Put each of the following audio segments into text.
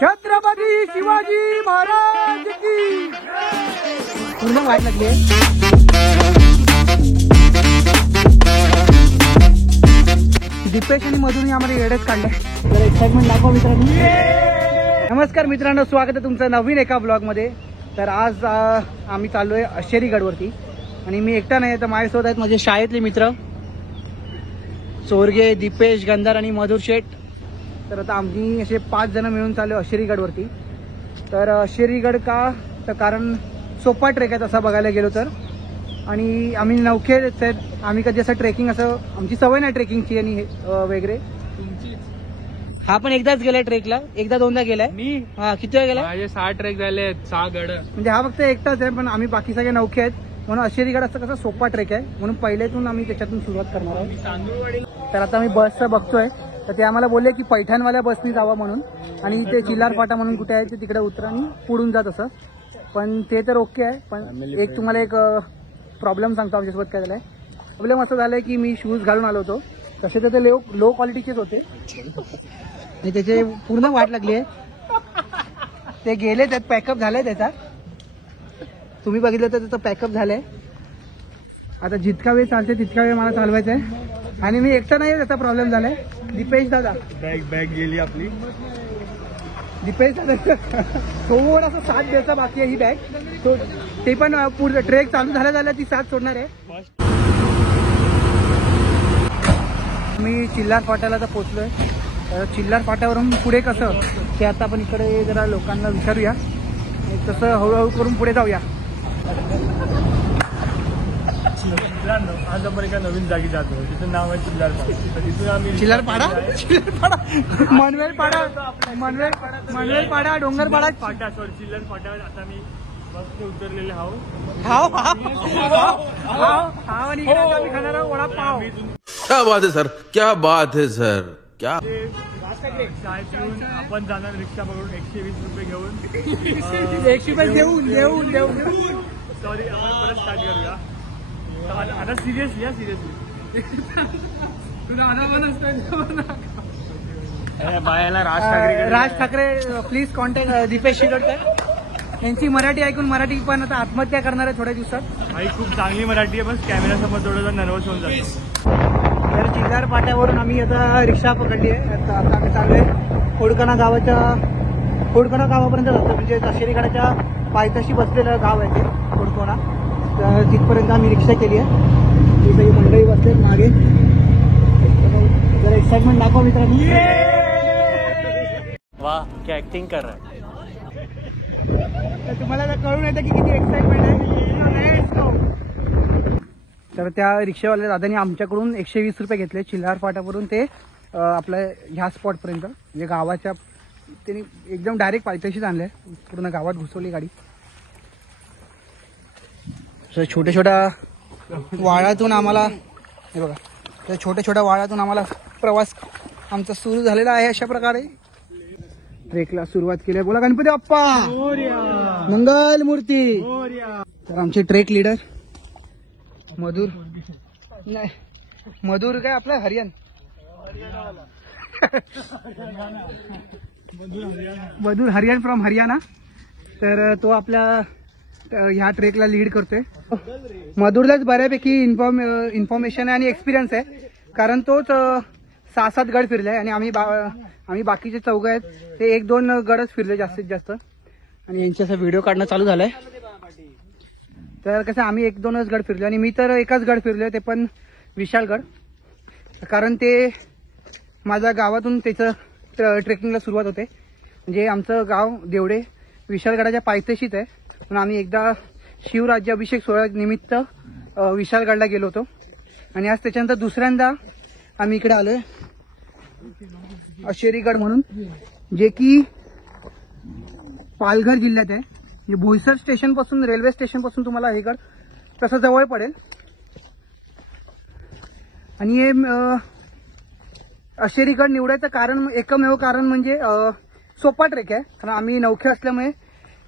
छत्रपती शिवाजी महाराज की पूर्ण वाट लागली दीपेश आणि मधुरने आम्हाला येडच काढलं. जरा एक्साइटमेंट दाखवा मित्रांनो. नमस्कार मित्रांनो, स्वागत आहे तुमचं नवीन एका ब्लॉग मध्ये. तर आज आम्ही चाललोय अशेरी गडवरती आणि मी एकटा नाही तर माझ्यासोबत आहेत माझे शाळेतले मित्र चोरगे, दीपेश, गंधार आणि मधुर शेठ. तर आता आम्ही असे 5 जण मिळून चाललो अशेरी गडवरती. तर अशेरी गड का तर कारण सोपा ट्रेक आहे तसा बघायला गेलो तर, आणि आम्ही नवखेच आहेत. आम्ही कधी असं ट्रेकिंग असं आमची सवय नाही ट्रेकिंगची आणि वगैरे. हा पण एकदाच गेलाय ट्रेकला, एकदा दोनदा गेलाय मी. हा किती वेळा गेलाय? माझे 6 ट्रेक झाले, 6 गड. म्हणजे हा फक्त एकटाच आहे, पण आम्ही बाकी सगळे नवखे आहेत म्हणून अशेरी गड असं कसं सोपा ट्रेक आहे म्हणून पहिल्यातून आम्ही त्याच्यातून सुरुवात करणार आहोत. तर आता मी बसचं बघतोय तर ते आम्हाला बोलले की पैठणवाल्या बसनी जावा म्हणून, आणि ते चिल्लार फाटा म्हणून कुठे आहे ते तिकडे उतरा आणि पुढून जात असं. पण ते तर ओके आहे, पण एक तुम्हाला एक प्रॉब्लेम सांगतो आमच्यासोबत काय झालाय. प्रॉब्लेम असं झालंय की मी शूज घालून आलो होतो, तसे तर ते लो क्वालिटीचेच होते आणि त्याचे पूर्ण वाट लागली आहे. ते गेले, त्यात पॅकअप झालंय त्याचा. तुम्ही बघितलं तर त्याचं पॅकअप झालंय. आता जितका वेळ चालते तितका वेळ मला चालवायचा आहे आणि मी एकटा नाही, त्याचा प्रॉब्लेम झालाय. दीपेश दादा बॅग गेली आपली. दीपेश दादा थोडासा साथ द्यायचा बाकी आहे ही बॅग. तो ते पण पूर्ण ट्रेक चालू झाल्या ती साथ सोडणार आहे. मी चिल्लार फाट्याला तर पोहोचलोय. चिल्लार फाट्यावरून पुढे कसं ते आता आपण इकडे जरा लोकांना विचारूया, तसं हळूहळू करून पुढे जाऊया. आज आपण एका नवीन जागी जातो, तिथं नाव आहे चिल्लार पाडा. तिथून आम्ही चिल्लार पाडा मनवेल पाडा डोंगर पाडा फाटा सॉरी चिल्लार फाटा. आता मी बस उतरलेले हाव आणि इकडे आम्ही खाणार आहोत वडापाव. क्या बात है सर, क्या बात है सर, क्या. आपण जाणार रिक्षा पकडून 120 रुपये घेऊन 120 देऊन सॉरी आपण परत स्टार्ट करूया. आता seriously Raj Thackeray please contact Dipesh Shirodkar. यांची मराठी ऐकून मराठी पण आता आत्महत्या करणार आहे थोड्या दिवसात. भाई खूप चांगली मराठी आहे, बस कॅमेऱ्यासमोर थोडं नर्वस होऊन जातो. तर चिल्लार फाट्यावरून आम्ही आता रिक्षा पकडली आहे. आता आम्ही चाललोय खोडकणा गावापर्यंत जातो. म्हणजे अशेरी गडाच्या पायथ्याशी बसलेलं गाव आहे ते खोडकोणा. तर तिथपर्यंत आम्ही रिक्षा केली आहे. ती सगळी मंडळी बसले मागे. जरा एक्साइटमेंट दाखवा मित्रांनो. वाह क्या ऍक्टिंग कर रहा है. तर तुम्हाला कळून येतं की किती एक्साइटमेंट आहे. तर त्या रिक्षावाल्या दादानी आमच्याकडून 120 रुपये घेतले चिल्लार फाट्यावरून ते आपल्या ह्या स्पॉटपर्यंत. म्हणजे गावाच्या त्यांनी एकदम डायरेक्ट पायथ्याशीच आणले, पूर्ण गावात घुसवली गाडी. छोट्या छोट्या वाळ्यातून आम्हाला हे बघा, त्या छोट्या छोट्या वाळ्यातून आम्हाला प्रवास आमचा सुरू झालेला आहे. अशा प्रकारे ट्रेकला सुरुवात केली आहे. बोला गणपती बाप्पा मंगल मूर्ती. तर आमचे ट्रेक लीडर मधुर काय आपला हरियाण मधुर हरियाण फ्रॉम हरियाणा. तर तो आपल्या ह्या ट्रेकला लीड करतोय. मधुरलाच बऱ्यापैकी इन्फॉर्मेशन आणि एक्सपिरियन्स आहे, कारण तोच 6-7 गड फिरलाय आणि आम्ही बाकीचे 4 आहेत ते 1-2 गडच फिरले जास्तीत जास्त. आणि यांचा व्हिडिओ काढणं चालू झालंय. तर कसं आम्ही 1-2च गड फिरले आणि मी तर एकच गड फिरले, ते पण विशालगड. कारण ते माझ्या गावातून त्याचं ट्रेकिंगला सुरुवात होते. म्हणजे आमचं गाव देवडे विशालगडाच्या पायथ्याशीच आहे. पण आम्ही एकदा शिवराज्याभिषेक सोहळ्या निमित्त विशालगडला गेलो होतो आणि आज त्याच्यानंतर दुसऱ्यांदा आम्ही इकडे आलोय अशेरी गड म्हणून, जे की पालघर जिल्ह्यात आहे. बोईसर स्टेशन पासून, रेल्वे स्टेशन पासून तुम्हाला हे गड तसं जवळ पडेल. आणि हे अशेरी गड निवडायचं कारण एकमेव कारण म्हणजे सोपा ट्रेक आहे. कारण आम्ही नवखे असल्यामुळे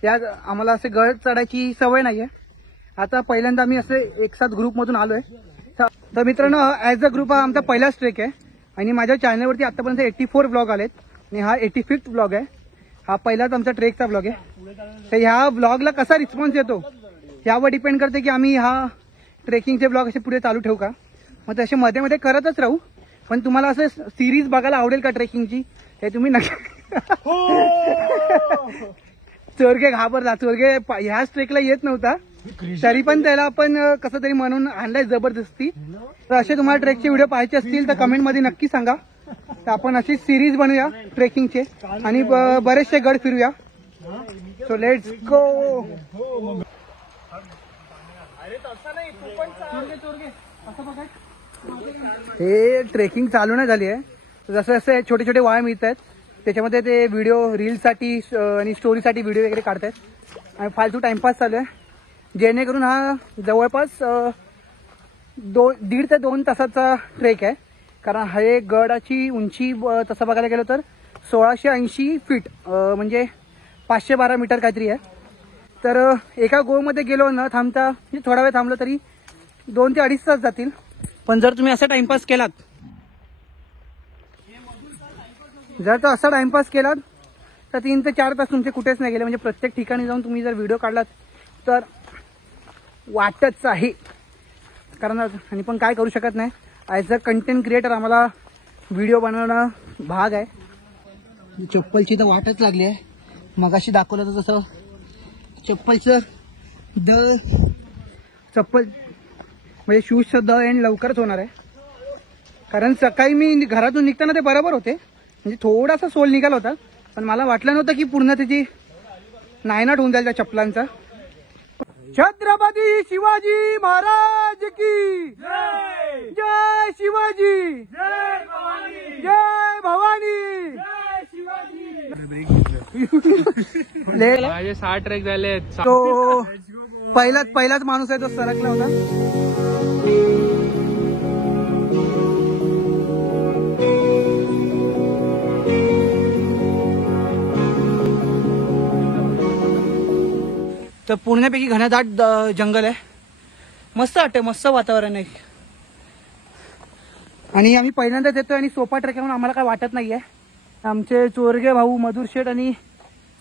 आम्हाला असे गड चढायची सवय नाहीये. आता पहिल्यांदा आम्ही असे एकसाथ ग्रुपमधून आलोय. तर मित्रांनो, ॲज अ ग्रुप हा आमचा पहिलाच ट्रेक आहे आणि माझ्या चॅनलवरती आतापर्यंत 84 ब्लॉग आलेत आणि हा 85th ब्लॉग आहे. हा पहिलाच आमचा ट्रेकचा ब्लॉग आहे. तर ह्या ब्लॉगला कसा रिस्पॉन्स येतो यावर डिपेंड करते की आम्ही हा ट्रेकिंगचे ब्लॉग असे पुढे चालू ठेवू का. मग तसे मध्ये मध्ये करतच राहू. पण तुम्हाला असं सिरीज बघायला आवडेल का ट्रेकिंगची हे तुम्ही नक्की. चोरगे घाबरला. चोरगे ह्याच ट्रेकला येत नव्हता तरी पण त्याला आपण कसं तरी म्हणून आणलाय जबरदस्ती. तर असे तुम्हाला ट्रेकचे व्हिडिओ पाहायचे असतील तर कमेंट मध्ये नक्की सांगा. तर आपण अशी सिरीज बनवूया ट्रेकिंगचे आणि बरेचसे गड फिरूया. So let's go. हे ट्रेकिंग चालू नाही झाली आहे. जसं जसं छोटे छोटे वाळ मिळत आहेत त्याच्यामध्ये ते व्हिडिओ रीलसाठी आणि स्टोरीसाठी व्हिडिओ वगैरे काढतात आणि फालतू टाइमपास चालू आहे. जेणेकरून हा जवळपास 1.5 ते 2 तासाचा ट्रेक आहे. कारण हे गडाची उंची तसं बघायला गेलं तर 1680 फीट म्हणजे 512 मीटर काहीतरी आहे. तर एका गोमध्ये गेलो न थांबता म्हणजे थोडा वेळ थांबलो तरी 2 ते 2.5 तास जातील. पण जर तुम्ही असा टाइमपास केलात तर 3 ते 4 तास तुमचे कुठेच नाही गेले. म्हणजे प्रत्येक ठिकाणी जाऊन तुम्ही जर व्हिडिओ काढलात तर वाटच आहे. कारण आणि पण काय करू शकत नाही. ॲज अ कंटेंट क्रिएटर आम्हाला व्हिडिओ बनवणं भाग आहे. चप्पलची तर वाटच लागली आहे. मगाशी दाखवलं तर तसं चप्पलचं चप्पल म्हणजे शूजचं एंड लवकरच होणार आहे. कारण सकाळी मी घरातून निघताना ते बरोबर होते. म्हणजे थोडासा सोल निघाला होता पण मला वाटलं नव्हतं की पूर्ण त्याची नायनाट होऊन जाईल त्या चप्पलांचा. छत्रपती शिवाजी महाराज की जय. जय शिवाजी. जय भवानी. माझे 6 ट्रेक झाले. तो पहिलाच माणूस आहे तो सरकला होता. तर पूर्णपैकी घनदाट जंगल आहे. मस्त वाटतं. मस्त वातावरण आहे. आणि आम्ही पहिल्यांदाच येतोय आणि सोपा ट्रेक म्हणून आम्हाला काय वाटत नाहीये. आमचे चोरगे भाऊ मधुर शेठ आणि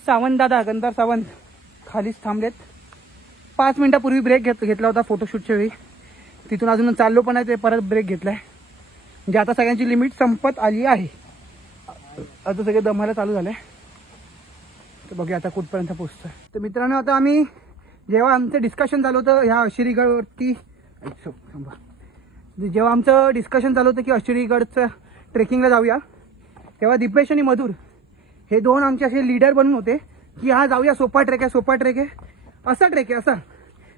सावंत दादा गंधार सावंत खालीच थांबलेत. 5 मिनिटापूर्वी ब्रेक घेतला होता फोटोशूटच्या वेळी. तिथून अजून चाललो पण आहे ते परत ब्रेक घेतलाय. म्हणजे आता सगळ्यांची लिमिट संपत आली आहे. आता सगळे दमायला चालू झालंय. तर बघूया आता कुठपर्यंत पोहोचतोय. तर मित्रांनो आता आम्ही जेव्हा आमचं डिस्कशन झालं होतं ह्या अशिरीगडवरती जेव्हा आमचं डिस्कशन झालं होतं की अशिरीगडचं ट्रेकिंगला जाऊया तेव्हा दीपेश आणि मधुर हे 2 आमचे असे लीडर बनून होते की हा जाऊया सोपा ट्रेक आहे. सोपा ट्रेक आहे. असा ट्रेक आहे असा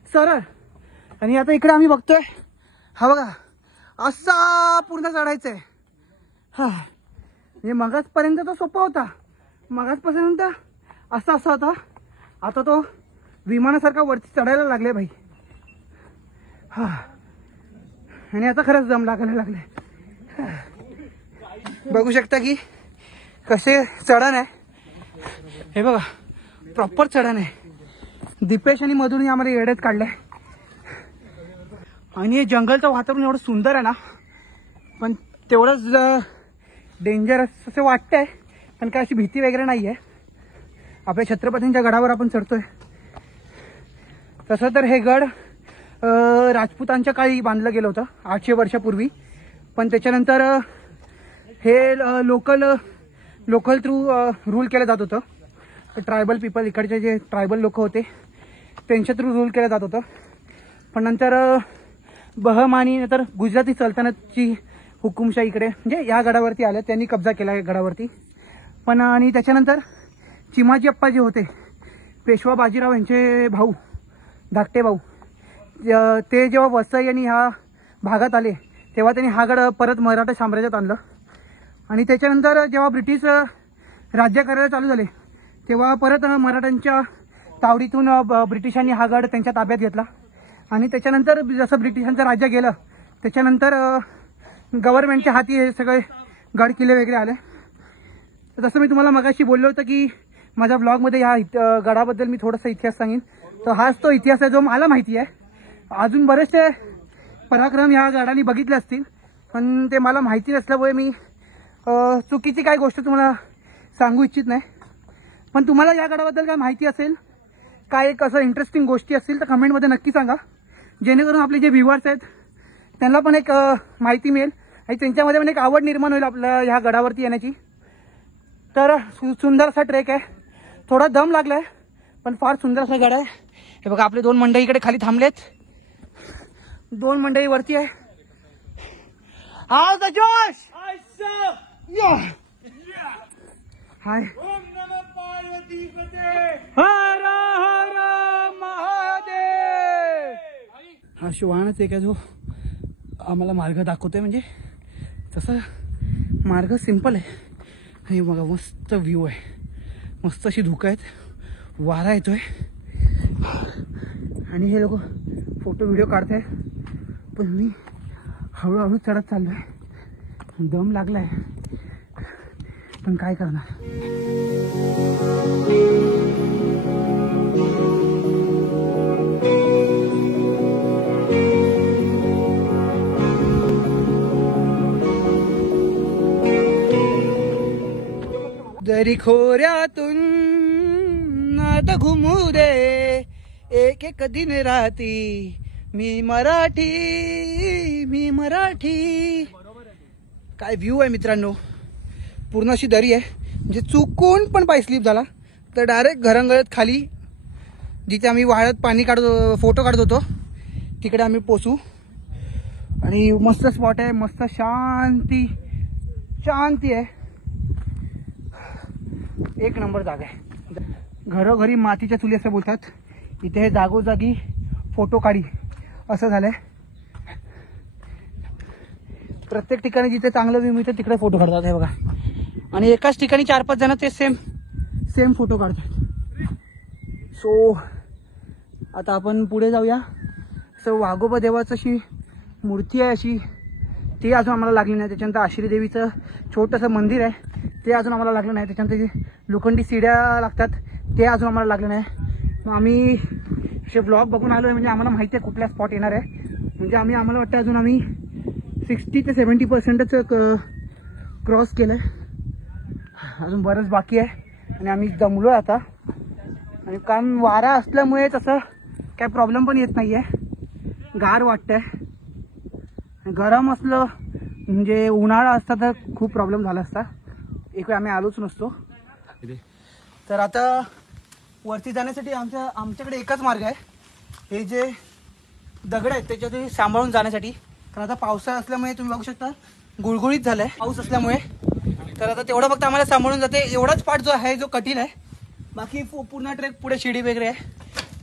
सरळ. आणि आता इकडे आम्ही बघतोय हा बघा असा पूर्ण चढायचं आहे. हा म्हणजे मगाचपर्यंत तो सोपा होता. मगाचपर्यंत असा होता. आता तो विमानासारखा वरती चढायला लागले भाई. हा आणि आता खरंच दम लागायला लागले. बघू शकता की कसे चढण आहे. हे बघा प्रॉपर चढण आहे. दीपेश आणि मधुरने आम्हाला येड्यात काढलंय. आणि हे जंगलचं वातावरण एवढं सुंदर आहे ना पण तेवढंच डेंजरस असं वाटतंय. पण काय अशी भीती वगैरे नाही आहे. आपल्या छत्रपतींच्या गडावर आपण चढतोय. तसं तर हे गड राजपूतांच्या काळी बांधलं गेलं होतं 800 वर्षापूर्वी. पण त्याच्यानंतर हे लोकल थ्रू रूल केलं जात होतं. ट्रायबल पीपल इकडचे जे ट्रायबल लोक होते त्यांच्या थ्रू रूल केलं जात होतं. पण नंतर बहम आणि नंतर गुजराती सल्तनतची हुकुमशाही इकडे म्हणजे या गडावरती आल्या. त्यांनी कब्जा केला या गडावरती. पण आणि त्याच्यानंतर चिमाजी अप्पा जे होते पेशवा बाजीराव यांचे भाऊ धाकटे भाऊ ते जेव्हा वसई आणि ह्या भागात आले तेव्हा त्यांनी हा गड परत मराठा साम्राज्यात आणलं. आणि त्याच्यानंतर जेव्हा ब्रिटिश राज्य करायला चालू झाले तेव्हा परत मराठ्यांच्या तावडीतून ब्रिटिशांनी हा गड त्यांच्या ताब्यात घेतला. आणि त्याच्यानंतर जसं ब्रिटिशांचं राज्य गेलं त्याच्यानंतर गव्हर्नमेंटच्या हाती हे सगळे गड किल्ले वगैरे आले. तसं मी तुम्हाला मगाशी बोललो होतं की माझ्या ब्लॉगमध्ये ह्या गडाबद्दल मी थोडासा इतिहास सांगेन. तर हाच तो इतिहास आहे जो मला माहिती आहे. अजून बरेचसे पराक्रम ह्या गडाने बघितले असतील पण ते मला माहिती नसल्यामुळे मी चुकीची काही गोष्ट तुम्हाला सांगू इच्छित नाही. पण तुम्हाला या गडाबद्दल काय माहिती असेल, काय एक असं इंटरेस्टिंग गोष्टी असतील तर कमेंटमध्ये नक्की सांगा, जेणेकरून आपले जे व्ह्युअर्स आहेत त्यांना पण एक माहिती मिळेल आणि त्यांच्यामध्ये पण एक आवड निर्माण होईल आपल्या ह्या गडावरती येण्याची. तर सुंदर असा ट्रेक आहे, थोडा दम लागलाय पण फार सुंदर असा गड आहे. हे बघा आपले 2 मंडळी इकडे खाली थांबलेत, 2 मंडळी वरती आहे. हाय जोश, हाय, हर हर महादेव. हा शिवानच एक आहे जो आम्हाला मार्ग दाखवतोय. म्हणजे तसा मार्ग सिंपल आहे. आणि बघा मस्त व्ह्यू आहे, मस्त अशी धुकं आहेत, वारा येतोय आणि हे लोक फोटो व्हिडिओ काढतायत. पण मी हळूहळू चढत चाललोय, दम लागलाय पण काय करणार. दरी खोऱ्यातून आता घुमू दे एक एक दिन राती, मी मराठी. काय व्ह्यू आहे मित्रांनो, पूर्ण अशी दरी आहे. म्हणजे चुकून पण पाय स्लिप झाला तर डायरेक्ट घरंगळत खाली, जिथे आम्ही वाळत पाणी काढतो फोटो काढत होतो तिकडे आम्ही पोचू. आणि मस्त स्पॉट आहे, मस्त शांती आहे, एक नंबर जागा आहे. घरोघरी मातीच्या चुली असं बोलतात, इथे जागोजागी फोटो काढी असं झालंय. प्रत्येक ठिकाणी जिथे चांगलं व्ह्यू मिळतं तिकडे फोटो काढतात हे बघा. आणि एकाच ठिकाणी 4-5 जण ते सेम फोटो काढतात. सो आता आपण पुढे जाऊया. सो वाघोबा देवाचं अशी मूर्ती आहे अशी, ती अजून आम्हाला लागली नाही. त्याच्यानंतर आश्री देवीचं छोटंसं मंदिर आहे ते अजून आम्हाला लागलं नाही. त्याच्यानंतर जे लोखंडी सीड्या लागतात ते अजून आम्हाला लागलं नाही. मग आम्ही असे ब्लॉग बघून आलो आहे, म्हणजे आम्हाला माहिती आहे कुठला स्पॉट येणार आहे. म्हणजे आम्हाला वाटतं अजून आम्ही 60 ते 70% क्रॉस केलं आहे, अजून बरंच बाकी आहे. आणि आम्ही दमलो आता, आणि कारण वारा असल्यामुळे तसं काय प्रॉब्लेम पण येत नाही आहे, गार वाटतंय. गरम असलं म्हणजे उन्हाळा असता तर खूप प्रॉब्लेम झाला असता, एक वेळ आम्ही आलोच नसतो. तर आता वरती जाण्यासाठी आमच्याकडे एकच मार्ग आहे, हे जे दगड आहेत त्याच्यातून सांभाळून जाण्यासाठी. तर आता पावसाळा असल्यामुळे तुम्ही बघू शकता गुळगुळीत झालंय पाऊस असल्यामुळे. तर आता तेवढं फक्त आम्हाला सांभाळून जाते. एवढाच पार्ट जो आहे जो कठीण आहे, बाकी पूर्ण ट्रेक पुढे शिडी वगैरे आहे.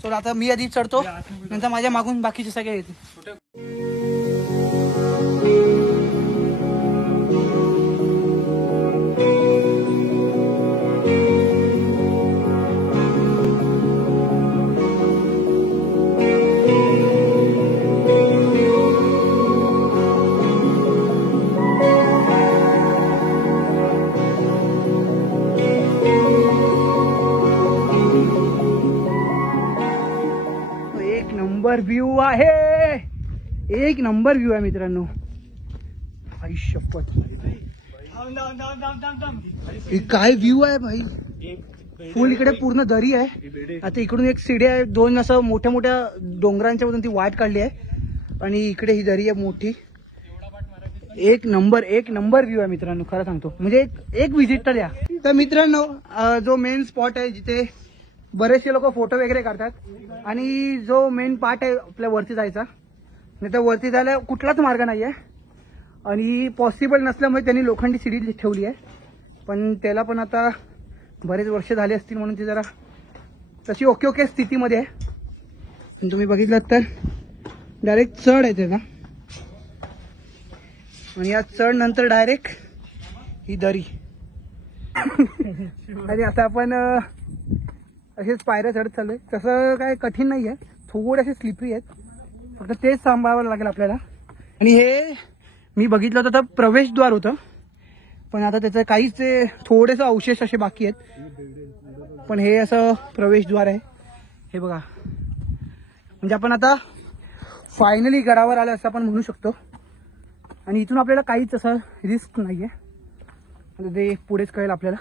तर आता मी आधी चढतो, नंतर माझ्या मागून बाकीचे सगळे येते. व्ह्यू आहे, एक नंबर व्ह्यू आहे मित्रांनो. आई शपथ, काय व्ह्यू आहे भाई. फुल इकडे पूर्ण दरी आहे. आता इकडून एक सीडी आहे, 2 असं मोठ्या मोठ्या डोंगरांच्या मधून ती वाट काढली आहे, आणि इकडे ही दरी आहे मोठी. एक नंबर व्ह्यू आहे मित्रांनो, खरं सांगतो. म्हणजे एक विजिट तर या. तर मित्रांनो जो मेन स्पॉट आहे जिथे बरेचसे लोक फोटो वगैरे काढतात, आणि जो मेन पार्ट आहे आपल्या वरती जायचा, नाही तर वरती जायला कुठलाच मार्ग नाही आहे. आणि पॉसिबल नसल्यामुळे त्यांनी लोखंडी सीडी ठेवली आहे, पण त्याला पण आता बरेच वर्ष झाले असतील म्हणून ती जरा तशी ओके स्थितीमध्ये आहे. तुम्ही बघितलात तर डायरेक्ट चढ आहे त्याचा, आणि या चढ नंतर डायरेक्ट ही दरी. आणि आता आपण असेच पायऱ्या चढत चाललोय. तसं काय कठीण नाही आहे, थोडेसे स्लिपरी आहेत, फक्त तेच सांभाळावं लागेल आपल्याला. आणि हे मी बघितलं होतं तर प्रवेशद्वार होतं, पण आता त्याचं काहीच थोडेसे अवशेष असे बाकी आहेत. पण हे असं प्रवेशद्वार आहे, हे बघा. म्हणजे आपण आता फायनली गडावर आलं असं आपण म्हणू शकतो. आणि इथून आपल्याला काहीच असं रिस्क नाही आहे, ते पुढेच कळेल आपल्याला.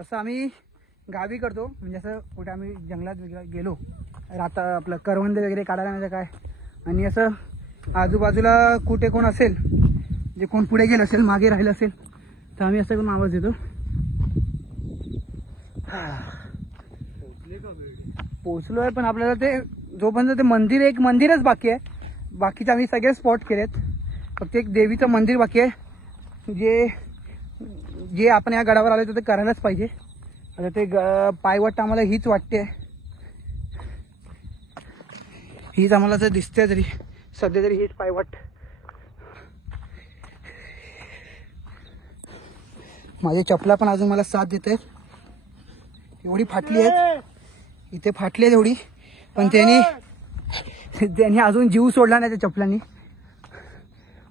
तसं आम्ही गावी करतो, म्हणजे असं कुठे आम्ही जंगलात गेलो राता आपलं करवंद वगैरे काढायला नाही काय, आणि असं आजूबाजूला कुठे कोण असेल, जे कोण पुढे गेलं असेल मागे राहिलं असेल तर आम्ही असं करून आवाज देतो. पोचलो आहे, पण आपल्याला ते जोपर्यंत ते मंदिर, एक मंदिरच बाकी आहे, बाकीचे आम्ही सगळे स्पॉट केलेत. फक्त एक देवीचं मंदिर बाकी आहे, जे आपण या गडावर आलो तर ते करायलाच पाहिजे. आता ते पायवाट आम्हाला हीच वाटते, हीच आम्हाला तर दिसते तरी सध्या तरी हीच पायवाट. माझी चपला पण अजून मला साथ देते, एवढी फाटली आहेत, इथे फाटली आहेत एवढी, पण त्यांनी अजून जीव सोडला नाही त्या चपलांनी.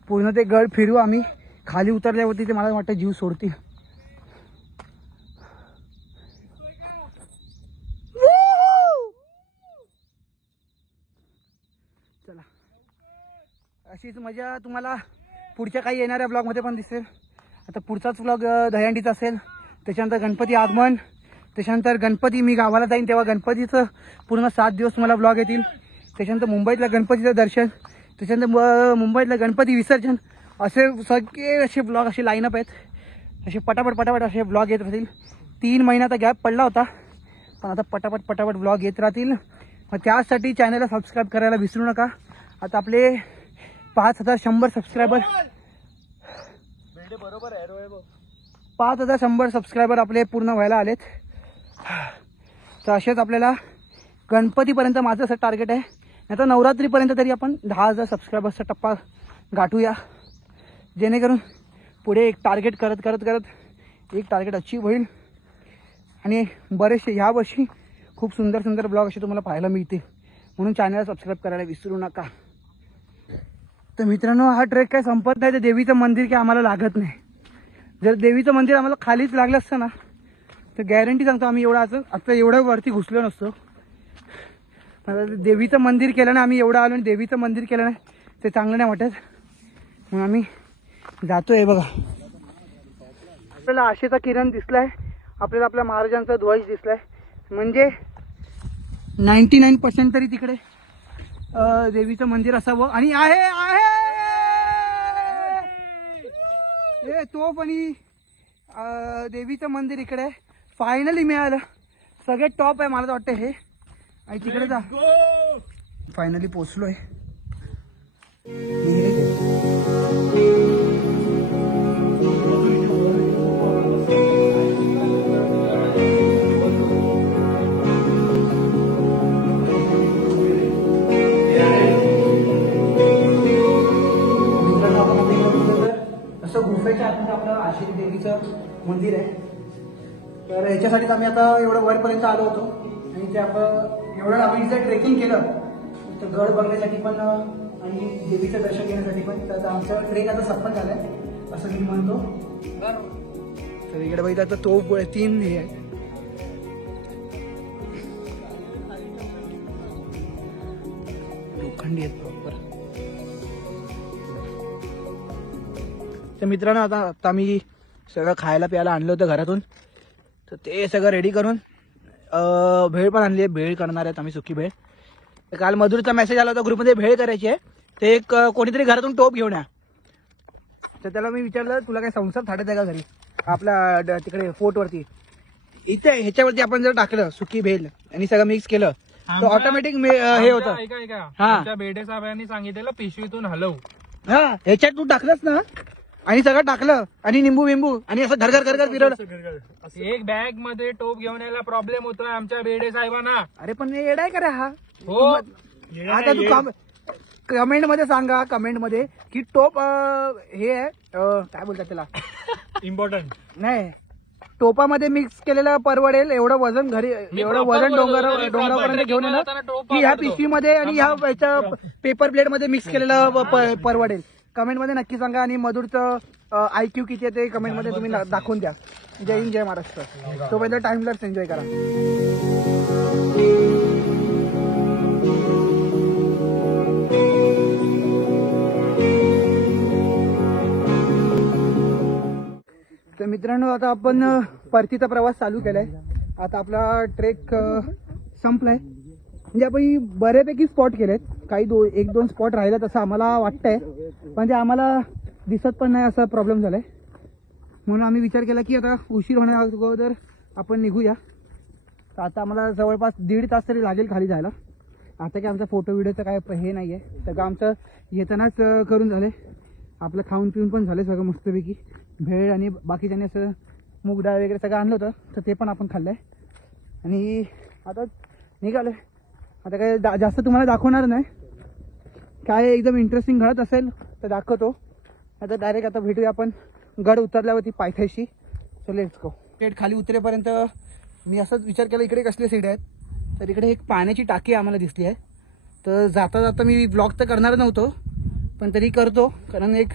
पूर्ण ते गड फिरू आम्ही, खाली उतरल्यावरती ते मला वाटतं जीव सोडतील. चला, अशीच मजा तुम्हाला पुढच्या काही येणाऱ्या ब्लॉगमध्ये पण दिसेल. आता पुढचाच ब्लॉग दहीहंडीचा असेल, त्याच्यानंतर गणपती आगमन, त्याच्यानंतर गणपती मी गावाला जाईन तेव्हा गणपतीचं पूर्ण 7 दिवस तुम्हाला ब्लॉग येतील. त्याच्यानंतर मुंबईतल्या गणपतीचं दर्शन, त्याच्यानंतर मुंबईतलं गणपती विसर्जन, असे सगळे असे ब्लॉग, असे लाईनअप आहेत, असे पटापट असे ब्लॉग येत राहतील. 3 महिन्याचा गॅप पडला होता, पण आता पटापट ब्लॉग येत राहतील. मग त्यासाठी चॅनलला सबस्क्राईब करायला विसरू नका. आता आपले 5100 सबस्क्रायबर, 5100 सबस्क्रायबर आपले पूर्ण व्हायला आलेत. तर असेच आपल्याला गणपतीपर्यंत माझं असं टार्गेट आहे, आता नवरात्रीपर्यंत तरी आपण 10,000 सबस्क्रायबर्सचा टप्पा गाठूया, जेणेकरून पुढे एक टार्गेट करत एक टार्गेट अचीव होईल. आणि बरेचसे ह्या वर्षी खूप सुंदर ब्लॉग असे तुम्हाला पाहायला मिळतील, म्हणून चॅनलला सबस्क्राईब करायला विसरू नका. तर मित्रांनो, हा ट्रेक काय संपत नाही, तर देवीचं मंदिर काय आम्हाला लागत नाही. जर देवीचं मंदिर आम्हाला खालीच लागलं असतं ना, तर गॅरंटी सांगतो आम्ही आता एवढं वरती घुसलो नसतो. देवीचं मंदिर केलं ना, आम्ही एवढं आलो आणि देवीचं मंदिर केलं नाही ते चांगलं नाही वाटत, म्हणून आम्ही जातोय. बघा, आपल्याला आशेचा किरण दिसलाय, आपल्याला आपल्या महाराजांचा ध्वज दिसलाय, म्हणजे 99% तरी तिकडे देवीचं मंदिर असावं. आणि आहे तोफ आणि देवीचं मंदिर इकडे फायनली मिळालं. सगळे टॉप आहे मला तर वाटतं हे, आणि तिकडे जा फायनली पोचलोय. असं गुफेच्या आतमध्ये आपलं आशिरी देवीचं मंदिर आहे. तर ह्याच्यासाठीच आम्ही आता एवढं वरपर्यंत आलो होतो, आणि ते आपण एवढं आम्ही इथं ट्रेकिंग केलं तर गड बघण्यासाठी पण आणि देवीचं दर्शन घेण्यासाठी पण. तर आमचं ट्रेक आता संपन्न झालंय असं मी म्हणतो. तर इकडे बघितलं तर तोफ 3 हे आहे, लोखंडी आहेत प्रॉपर. तर मित्रांनो, आता मी सगळं खायला प्यायला आणलं होतं घरातून, तर ते सगळं रेडी करून भेळ पण आणली आहे. भेळ करणार आहेत आम्ही, सुकी भेळ. तर काल मधुरचा मेसेज आला होता ग्रुपमध्ये भेळ करायची आहे, ते एक कोणीतरी घरातून टोप घेऊन या. तर त्याला मी विचारलं, तुला काय संसार थाटत आहे का घरी आपल्या तिकडे फोर्टवरती? इथे ह्याच्यावरती आपण जर टाकलं सुकी भेळ आणि सगळं मिक्स केलं तर ऑटोमॅटिक हे होतं. हा, बेडे साहेबांनी सांगितलेलं पिशवीतून हलव. हा, ह्याच्यात तू टाकलंस ना आणि सगळं टाकलं आणि निंबू बिंबू आणि असं घरघर फिरवलं. एक बॅग मध्ये टोप घेऊन यायला प्रॉब्लेम होतोय आमच्या बेडे साहेबांना. अरे पण येडाय का रे हा? हो, आता तू कमेंट मध्ये सांगा, कमेंट मध्ये की टोप हे आहे काय बोलतात त्याला, इम्पॉर्टंट नाही, टोपामध्ये मिक्स केलेलं परवडेल एवढं वजन घरी, एवढं वजन डोंगरापर्यंत घेऊन येणं की ह्या पिशवीमध्ये आणि ह्या पेपर प्लेट मध्ये मिक्स केलेलं परवडेल? कमेंट मध्ये नक्की सांगा. आणि मधुरचं IQ किती आहे ते कमेंट मध्ये तुम्ही दाखवून द्या. जय हिंद, जय महाराष्ट्र. तोपर्यंत टाइमलाच एन्जॉय करा. तर मित्रांनो आता आपण परतीचा प्रवास चालू केलाय. आता आपला ट्रेक संपलाय. म्हणजे आपण बऱ्यापैकी स्पॉट केलेत. काही एक दोन स्पॉट राहिलेत असं आम्हाला वाटतंय, पण ते आम्हाला दिसत पण नाही असा प्रॉब्लेम झालाय. म्हणून आम्ही विचार केला की आता उशीर होण्या अगोदर आपण निघूया. तर आता आम्हाला जवळपास 1.5 तास तरी लागेल खाली जायला. आता काय आमचा फोटो व्हिडिओचं काय हे नाही आहे. सगळं आमचं येतानाच करून झालं. आपलं खाऊन पिऊन पण झालं सगळं मस्तपैकी. भेळ आणि बाकीच्याने असं मूग डाळ वगैरे सगळं आणलं होतं, तर ते पण आपण खाल्लं आहे. आणि आता निघालं. आता काय जास्त तुम्हाला दाखवणार नाही. काय एकदम इंटरेस्टिंग घडत असेल तर दाखवतो. आता डायरेक्ट आता भेटूया आपण गड उतरल्यावरती पायथ्याशी. So let's go. गेट खाली उतरेपर्यंत मी असंच विचार केला इकडे कसले सीट आहेत. तर इकडे एक पाण्याची टाकी आम्हाला दिसली आहे. तर जाता जाता मी व्लॉग तर करणार नव्हतो, पण तरी करतो कारण एक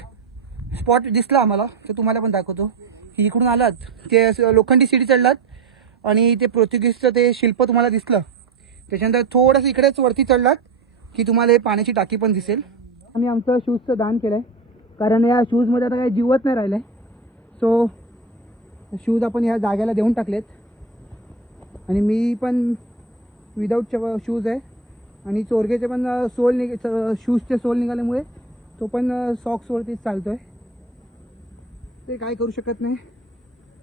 स्पॉट दिसला आम्हाला. तर तुम्हाला पण दाखवतो की इकडून आलात ते लोखंडी सीडी चढलात आणि ते पोर्तुगीजचं ते शिल्प तुम्हाला दिसलं. त्याच्यानंतर थोडंसं इकडेच वरती चढलात की तुम्हाला हे पाण्याची टाकी पण दिसेल. आम्ही आमचं शूजचं दान केलं आहे कारण या शूजमध्ये आता काही जीवच नाही राहिलं आहे. सो शूज आपण या जागेला देऊन टाकलेत. आणि मी पण विदाऊट शूज आहे. आणि चोरगेचे पण शूजचे सोल निघाल्यामुळे तो पण सॉक्सवरतीच चालतोय. ते काय करू शकत नाही.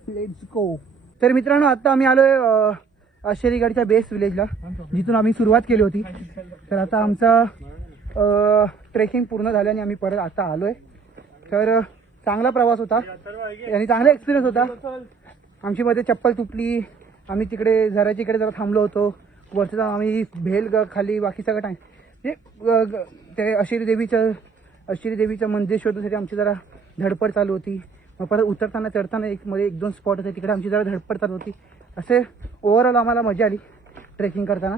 Let's go. तर मित्रांनो आता आम्ही आलोय अशेरीगडच्या बेस विलेजला, जिथून आम्ही सुरुवात केली होती. तर आता आमचा ट्रेकिंग पूर्ण झाल्याने आम्ही परत आता आलोय. तर चांगला प्रवास होता आणि चांगला एक्सपिरियन्स होता. आमची मध्ये चप्पल तुटली. आम्ही तिकडे झराच्या इकडे जरा थांबलो होतो. वरती जाऊन आम्ही भेल खाली बाकी सगळं टाइम म्हणजे ते अशिरी देवीचं मंदिर शोधण्यासाठी आमची जरा धडपड चालू होती. मग परत उतरताना चढताना मध्ये 1-2 स्पॉट होते तिकडे आमची जरा धडपड चालू होती. असे ओव्हरऑल आम्हाला मजा आली ट्रेकिंग करताना.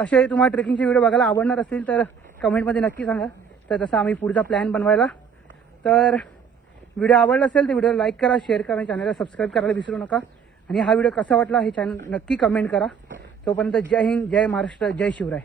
असे तुम्हाला ट्रेकिंगचे व्हिडिओ बघायला आवडणार असतील तर कमेंटमध्ये नक्की सांगा. तर तसं आम्ही पुढचा प्लॅन बनवायला. तर व्हिडिओ आवडला असेल तर व्हिडिओ लाईक करा, शेअर करा, चॅनलला सबस्क्राईब करायला विसरू नका. आणि हा व्हिडिओ कसा वाटला हे चॅनल नक्की कमेंट करा. तोपर्यंत जय हिंद, जय महाराष्ट्र, जय शिवराय.